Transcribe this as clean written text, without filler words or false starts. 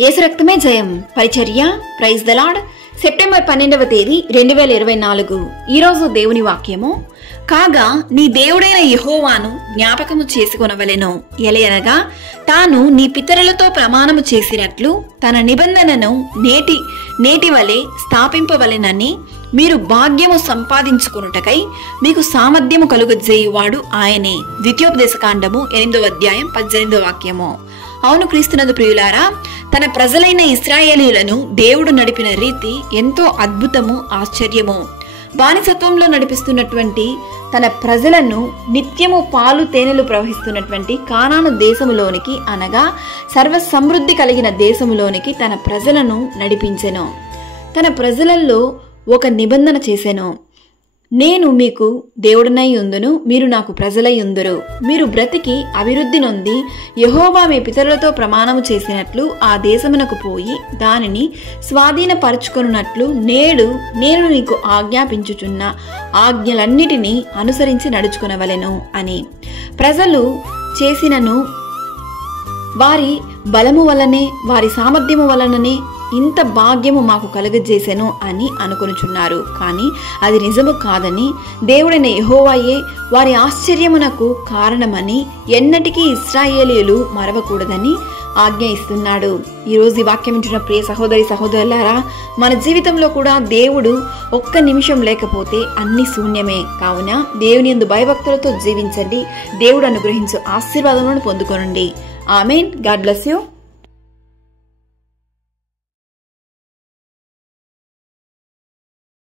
యేసు రక్తమే జయం పరిచర్య ప్రైజ్ ద లార్డ్. సెప్టెంబర్ 12వ తేదీ 2024. ఈరోజు దేవుని వాక్యము, కాగా నీ దేవుడైన యెహోవాను జ్ఞాపకము చేసుకొనవలెను, ఎలయనగా తాను నీ పితరులతో ప్రమాణము చేసినట్లు తన నిబంధనను నేటి వలె స్థాపింపవలెనని మీరు భాగ్యము సంపాదించుకొనుటకై మీకు సామర్థ్యము కలుగజేయువాడు ఆయనే. ద్వితీయోపదేశకాండము 8వ అధ్యాయం 18వ వాక్యము. అవును క్రీస్తునందు ప్రియులారా, తన ప్రజలైన ఇశ్రాయేలీయులను దేవుడు నడిపిన రీతి ఎంతో అద్భుతము, ఆశ్చర్యము. బానిసత్వంలో నడిపిస్తున్నటువంటి తన ప్రజలను నిత్యము పాలు తేనెలు ప్రవహిస్తున్నటువంటి కానాను దేశములోనికి, అనగా సర్వ సమృద్ధి కలిగిన దేశములోనికి తన ప్రజలను నడిపించెను. తన ప్రజలలో ఒక నిబంధన చేసెను. నేను మీకు దేవుడనై ఉందును, మీరు నాకు ప్రజలై ఉందురు. మీరు బ్రతికి అభివృద్ధి నొంది యెహోవా మీ పితరులతో ప్రమాణము చేసినట్లు ఆ దేశమునకు పోయి దానిని స్వాధీనపరచుకొనున్నట్లు నేడు నేను నీకు ఆజ్ఞాపించుచున్న ఆజ్ఞలన్నిటినీ అనుసరించి నడుచుకొనవలెను అని. ప్రజలు చేసినను వారి బలము వలనే, వారి సామర్థ్యము వలననే ఇంత భాగ్యము మాకు కలుగజేసెను అని అనుకొనుచున్నారు. కానీ అది నిజము కాదని, దేవుడైన యెహోవాయే వారి ఆశ్చర్యమునకు కారణమని ఎన్నటికీ ఇశ్రాయేలీయులు మరవకూడదని ఆజ్ఞ ఇస్తున్నాడు. ఈరోజు ఈ వాక్యం వింటున్న ప్రియ సహోదరి సహోదరులారా, మన జీవితంలో కూడా దేవుడు ఒక్క నిమిషం లేకపోతే అన్ని శూన్యమే. కావున దేవుని యందు భయభక్తులతో జీవించండి. దేవుడు అనుగ్రహించు ఆశీర్వాదములను పొందుకొనండి. ఆమేన్. God bless you.